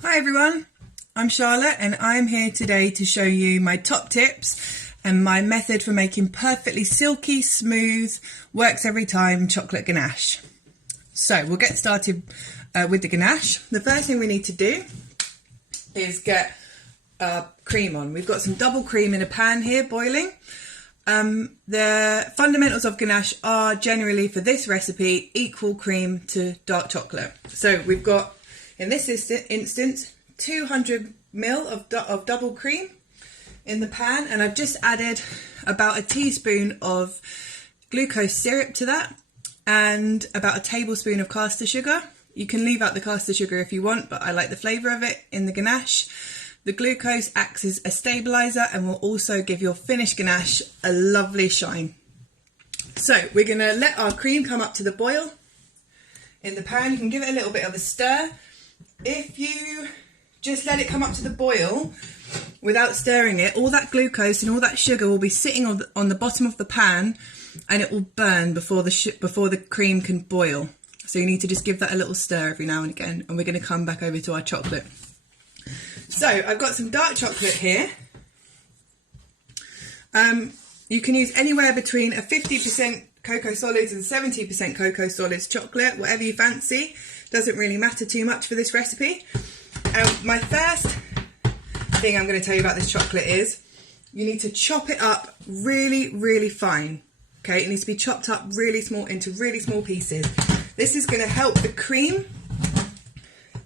Hi everyone, I'm Charlotte and I'm here today to show you my top tips and my method for making perfectly silky, smooth, works every time chocolate ganache. So we'll get started with the ganache. The first thing we need to do is get cream on. We've got some double cream in a pan here boiling. The fundamentals of ganache are generally, for this recipe, equal cream to dark chocolate. So we've got, in this instance, 200 ml of double cream in the pan, and I've just added about a teaspoon of glucose syrup to that and about a tablespoon of caster sugar. You can leave out the caster sugar if you want, but I like the flavour of it in the ganache. The glucose acts as a stabiliser and will also give your finished ganache a lovely shine. So we're going to let our cream come up to the boil in the pan. You can give it a little bit of a stir. If you just let it come up to the boil without stirring it, all that glucose and all that sugar will be sitting on the bottom of the pan and it will burn before the cream can boil. So you need to just give that a little stir every now and again, and we're going to come back over to our chocolate. So I've got some dark chocolate here. You can use anywhere between a 50% cocoa solids and 70% cocoa solids chocolate, whatever you fancy. Doesn't really matter too much for this recipe. My first thing I'm going to tell you about this chocolate is you need to chop it up really, really fine. Okay, it needs to be chopped up really small into really small pieces. This is going to help the cream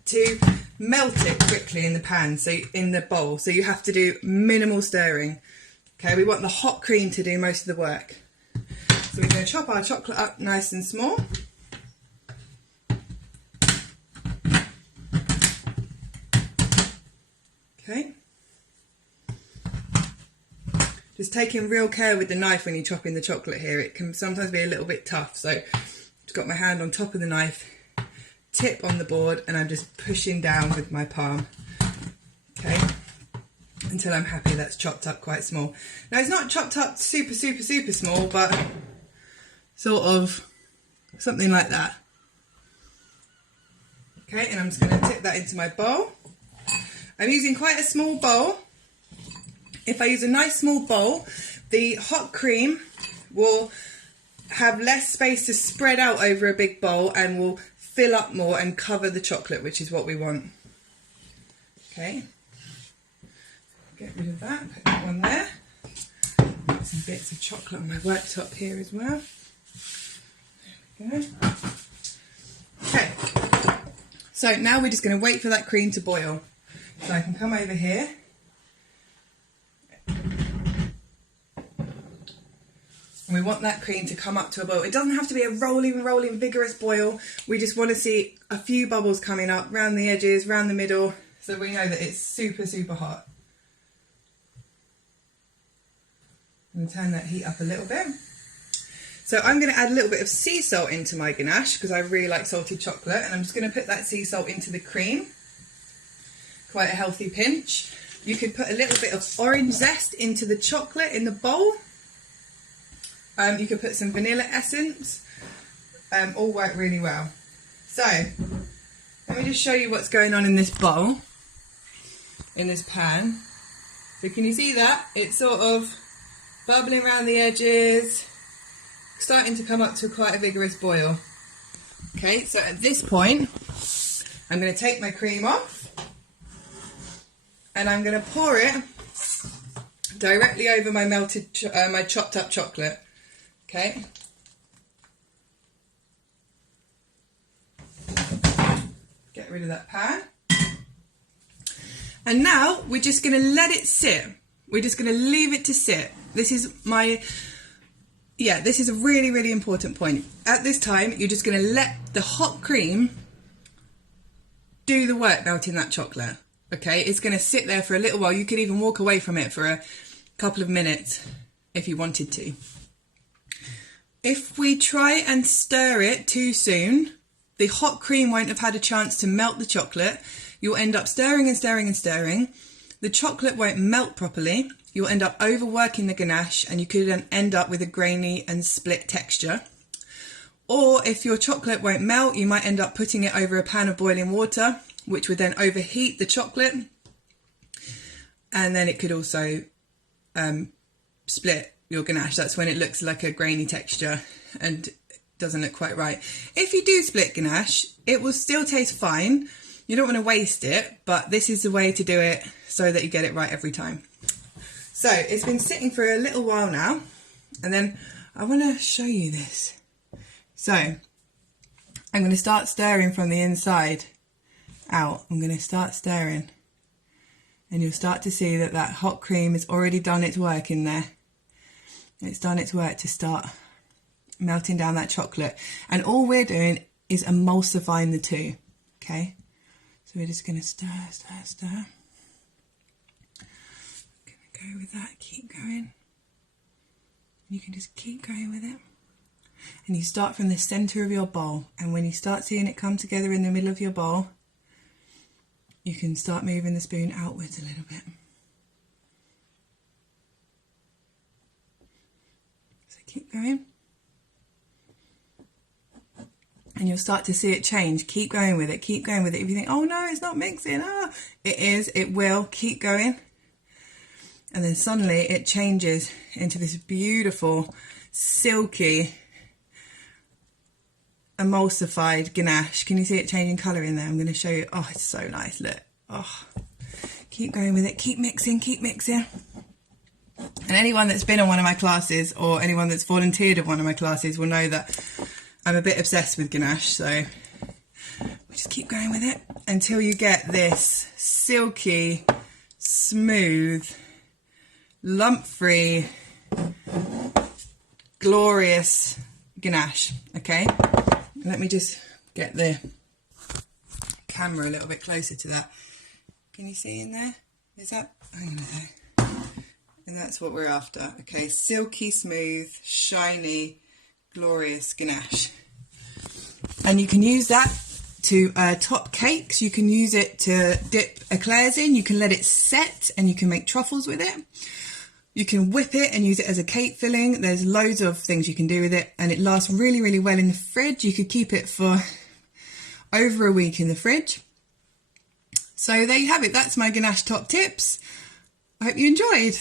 to melt it quickly in the pan, so in the bowl. So you have to do minimal stirring. Okay, we want the hot cream to do most of the work. So we're going to chop our chocolate up nice and small. Okay. Just taking real care with the knife when you're chopping the chocolate here. It can sometimes be a little bit tough. So I've got my hand on top of the knife, tip on the board, and I'm just pushing down with my palm. Okay. Until I'm happy that's chopped up quite small. Now it's not chopped up super small, but sort of something like that. Okay, and I'm just going to tip that into my bowl. I'm using quite a small bowl. If I use a nice small bowl, the hot cream will have less space to spread out over a big bowl and will fill up more and cover the chocolate, which is what we want. Okay, get rid of that, put that one there. Got some bits of chocolate on my worktop here as well. There we go. Okay, so now we're just going to wait for that cream to boil. So I can come over here and we want that cream to come up to a boil. It doesn't have to be a rolling, vigorous boil. We just want to see a few bubbles coming up round the edges, round the middle, so we know that it's super hot. I'm going to turn that heat up a little bit. So I'm going to add a little bit of sea salt into my ganache because I really like salted chocolate, and I'm just going to put that sea salt into the cream. Quite a healthy pinch. You could put a little bit of orange zest into the chocolate in the bowl. You could put some vanilla essence. All work really well. So let me just show you what's going on in this bowl, in this pan. So can you see that? It's sort of bubbling around the edges, starting to come up to quite a vigorous boil. Okay, so at this point, I'm going to take my cream off. And I'm going to pour it directly over my melted, my chopped up chocolate. Okay. Get rid of that pan. And now we're just going to let it sit. We're just going to leave it to sit. This is this is a really important point. At this time, you're just going to let the hot cream do the work melting that chocolate. Okay, it's going to sit there for a little while. You could even walk away from it for a couple of minutes if you wanted to. If we try and stir it too soon, the hot cream won't have had a chance to melt the chocolate. You'll end up stirring and stirring and stirring. The chocolate won't melt properly. You'll end up overworking the ganache and you could then end up with a grainy and split texture. Or if your chocolate won't melt, you might end up putting it over a pan of boiling water which would then overheat the chocolate, and then it could also split your ganache. That's when it looks like a grainy texture and doesn't look quite right. If you do split ganache, it will still taste fine. You don't want to waste it, but this is the way to do it so that you get it right every time. So it's been sitting for a little while now, and then I want to show you this. So I'm going to start stirring from the inside out. I'm going to start stirring, and you'll start to see that that hot cream has already done its work in there. It's done its work to start melting down that chocolate, and all we're doing is emulsifying the two. Okay, so we're just going to stir. I'm going to go with that. Keep going. You can just keep going with it, and you start from the center of your bowl, and when you start seeing it come together in the middle of your bowl, you can start moving the spoon outwards a little bit. So keep going. And you'll start to see it change. Keep going with it, keep going with it. If you think, oh no, it's not mixing, it is, it will, keep going. And then suddenly it changes into this beautiful, silky, emulsified ganache. Can you see it changing colour in there? I'm going to show you. Oh, it's so nice, look. Oh, keep going with it, keep mixing, keep mixing. And anyone that's been on one of my classes, or anyone that's volunteered at one of my classes, will know that I'm a bit obsessed with ganache, so we'll just keep going with it until you get this silky, smooth, lump-free, glorious ganache, okay? Let me just get the camera a little bit closer to that. Can you see in there? Is that? Hang on a sec. And that's what we're after, okay? Silky, smooth, shiny, glorious ganache. And you can use that to top cakes. You can use it to dip eclairs in. You can let it set and you can make truffles with it. You can whip it and use it as a cake filling. There's loads of things you can do with it, and it lasts really, really well in the fridge. You could keep it for over a week in the fridge. So there you have it. That's my ganache top tips. I hope you enjoyed.